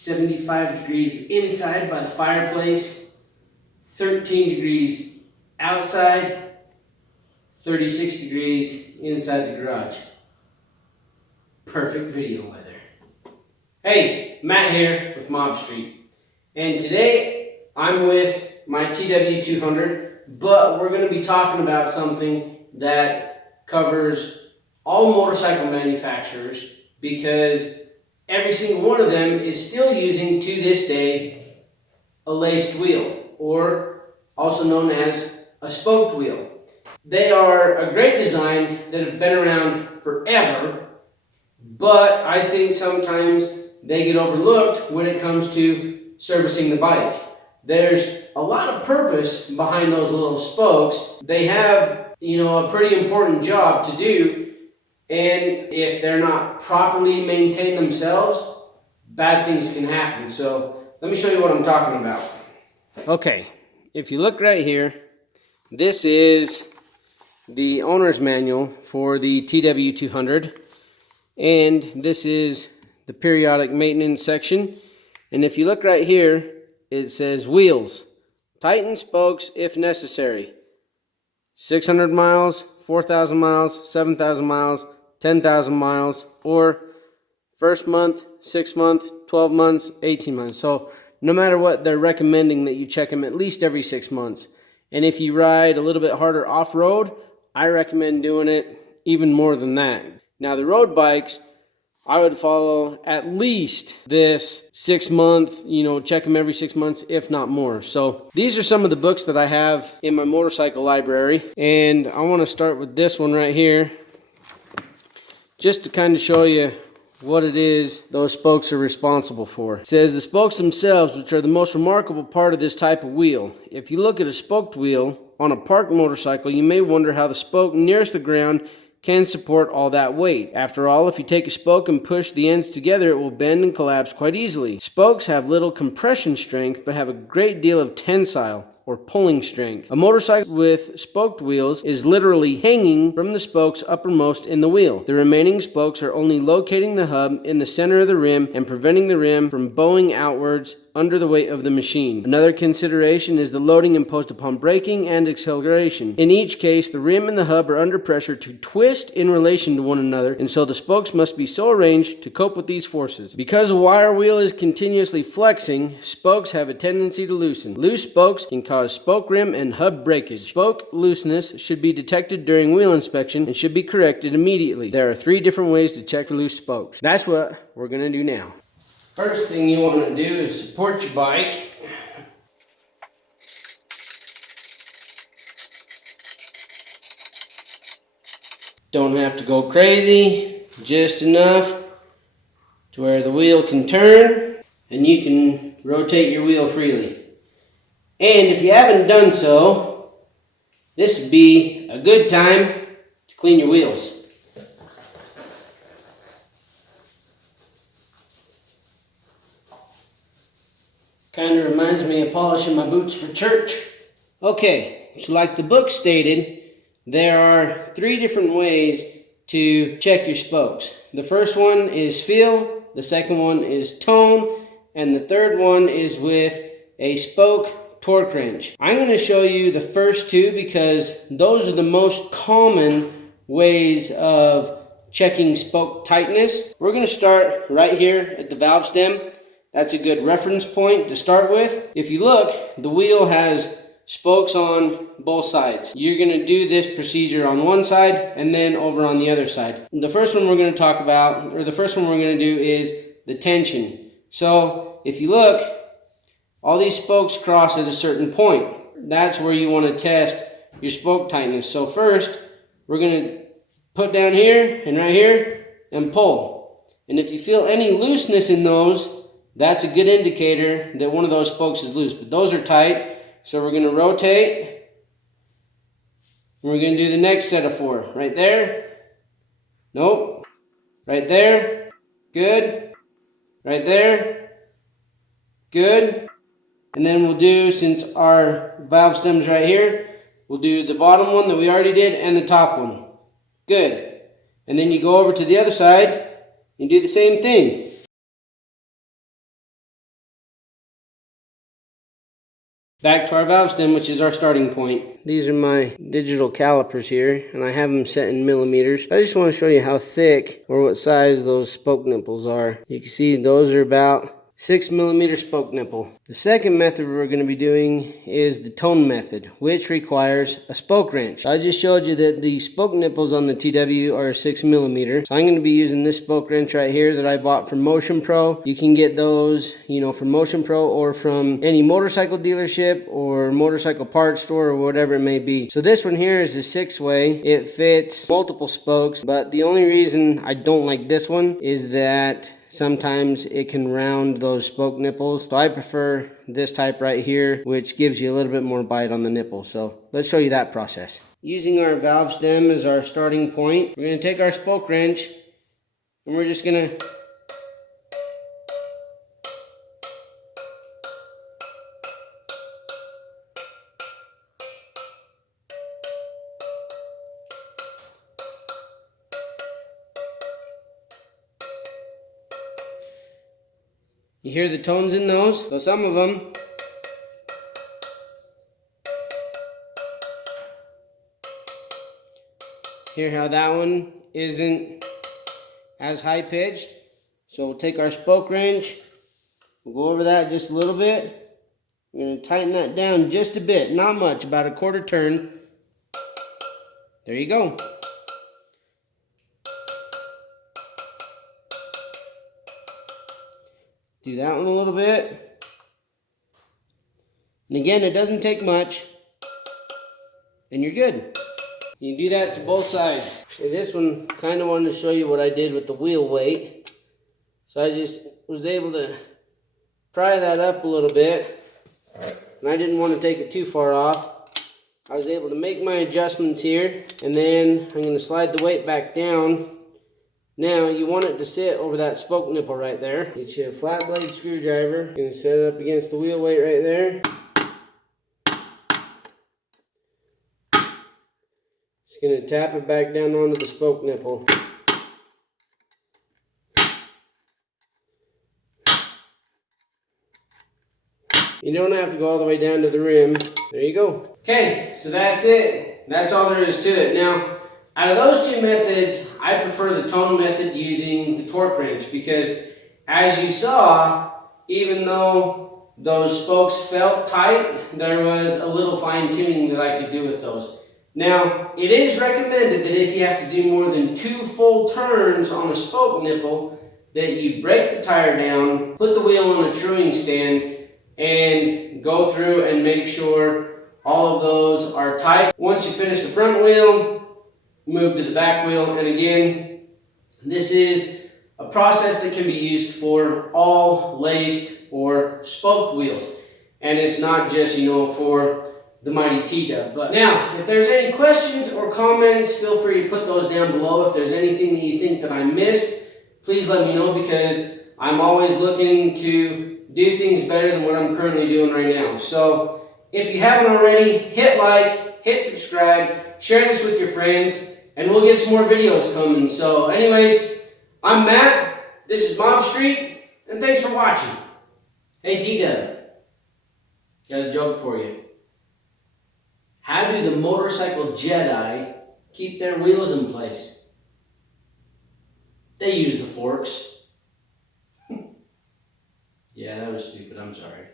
75 degrees inside by the fireplace, 13 degrees outside, 36 degrees inside the garage. Perfect video weather. Hey, Matt here with Mob Street, and today I'm with my TW200, but we're going to be talking about something that covers all motorcycle manufacturers, because every single one of them is still using, to this day, a laced wheel, or also known as a spoked wheel. They are a great design that have been around forever, but I think sometimes they get overlooked when it comes to servicing the bike. There's a lot of purpose behind those little spokes. They have, a pretty important job to do, and if they're not properly maintained themselves, bad things can happen. So let me show you what I'm talking about. Okay, if you look right here, this is the owner's manual for the TW200, and this is the periodic maintenance section. And if you look right here, it says wheels, tighten spokes if necessary. 600 miles, 4,000 miles, 7,000 miles, 10,000 miles, or first month, 6 month, 12 months, 18 months. So no matter what, they're recommending that you check them at least every 6 months. And if you ride a little bit harder off-road, I recommend doing it even more than that. Now the road bikes, I would follow at least this 6 month, check them every 6 months, if not more. So these are some of the books that I have in my motorcycle library, and I want to start with this one right here, just to kind of show you what it is those spokes are responsible for. It says the spokes themselves, which are the most remarkable part of this type of wheel. If you look at a spoked wheel on a parked motorcycle, you may wonder how the spoke nearest the ground can support all that weight. After all, if you take a spoke and push the ends together, it will bend and collapse quite easily. Spokes have little compression strength, but have a great deal of tensile or pulling strength. A motorcycle with spoked wheels is literally hanging from the spokes uppermost in the wheel. The remaining spokes are only locating the hub in the center of the rim and preventing the rim from bowing outwards under the weight of the machine. Another consideration is the loading imposed upon braking and acceleration. In each case, the rim and the hub are under pressure to twist in relation to one another, and so the spokes must be so arranged to cope with these forces. Because a wire wheel is continuously flexing, spokes have a tendency to loosen. Loose spokes can cause spoke rim and hub breakage. Spoke looseness should be detected during wheel inspection and should be corrected immediately. There are 3 different ways to check for loose spokes. That's what we're going to do now. First thing you want to do is support your bike. Don't have to go crazy, just enough to where the wheel can turn and you can rotate your wheel freely. And if you haven't done so, this would be a good time to clean your wheels. Kind of reminds me of polishing my boots for church. Okay, so like the book stated, there are 3 different ways to check your spokes. The first one is feel, the second one is tone, and the third one is with a spoke torque wrench. I'm going to show you the first 2 because those are the most common ways of checking spoke tightness. We're going to start right here at the valve stem. That's a good reference point to start with. If you look, the wheel has spokes on both sides. You're going to do this procedure on one side and then over on the other side. The first one we're going to talk about, or the first one we're going to do, is the tension. So if you look, all these spokes cross at a certain point. That's where you want to test your spoke tightness. So first, we're going to put down here and right here and pull. And if you feel any looseness in those, that's a good indicator that one of those spokes is loose. But those are tight, so we're going to rotate. And we're going to do the next set of 4. Right there. Nope. Right there. Good. Right there. Good. And then we'll do, since our valve stem's right here, we'll do the bottom one that we already did and the top one. Good. And then you go over to the other side and do the same thing. Back to our valve stem, which is our starting point. These are my digital calipers here, and I have them set in millimeters. I just want to show you how thick or what size those spoke nipples are. You can see those are about 6mm spoke nipple. The second method we're going to be doing is the tone method, which requires a spoke wrench. I just showed you that the spoke nipples on the TW are 6mm. So I'm going to be using this spoke wrench right here that I bought from Motion Pro. You can get those, from Motion Pro or from any motorcycle dealership or motorcycle parts store or whatever it may be. So this one here is a 6-way. It fits multiple spokes, but the only reason I don't like this one is that sometimes it can round those spoke nipples. So I prefer this type right here, which gives you a little bit more bite on the nipple. So let's show you that process. Using our valve stem as our starting point, we're going to take our spoke wrench and we're just going to you hear the tones in those? So some of them hear how that one isn't as high pitched. So we'll take our spoke wrench, we'll go over that just a little bit. We're going to tighten that down just a bit, not much, about a quarter turn. There you go. Do that one a little bit. And again, it doesn't take much. And you're good. You can do that to both sides. And this one, kind of wanted to show you what I did with the wheel weight. So I just was able to pry that up a little bit. And I didn't want to take it too far off. I was able to make my adjustments here. And then I'm going to slide the weight back down. Now you want it to sit over that spoke nipple right there. Get you a flat blade screwdriver. You're going to set it up against the wheel weight right there. Just going to tap it back down onto the spoke nipple. You don't have to go all the way down to the rim. There you go. Okay, so that's it. That's all there is to it. Now, out of those two methods, I prefer the tone method using the torque wrench because, as you saw, even though those spokes felt tight, there was a little fine tuning that I could do with those. Now, it is recommended that if you have to do more than 2 full turns on a spoke nipple, that you break the tire down, put the wheel on a truing stand, and go through and make sure all of those are tight. Once you finish the front wheel, move to the back wheel, and again, this is a process that can be used for all laced or spoked wheels, and it's not just for the mighty TW. But now, if there's any questions or comments, feel free to put those down below. If there's anything that you think that I missed, please let me know, because I'm always looking to do things better than what I'm currently doing right now. So if you haven't already, hit like, hit subscribe, share this with your friends, and we'll get some more videos coming. So anyways, I'm Matt, this is Mob Street, and thanks for watching. Hey TW, got a joke for you. How do the motorcycle Jedi keep their wheels in place? They use the forks. Yeah, that was stupid, I'm sorry.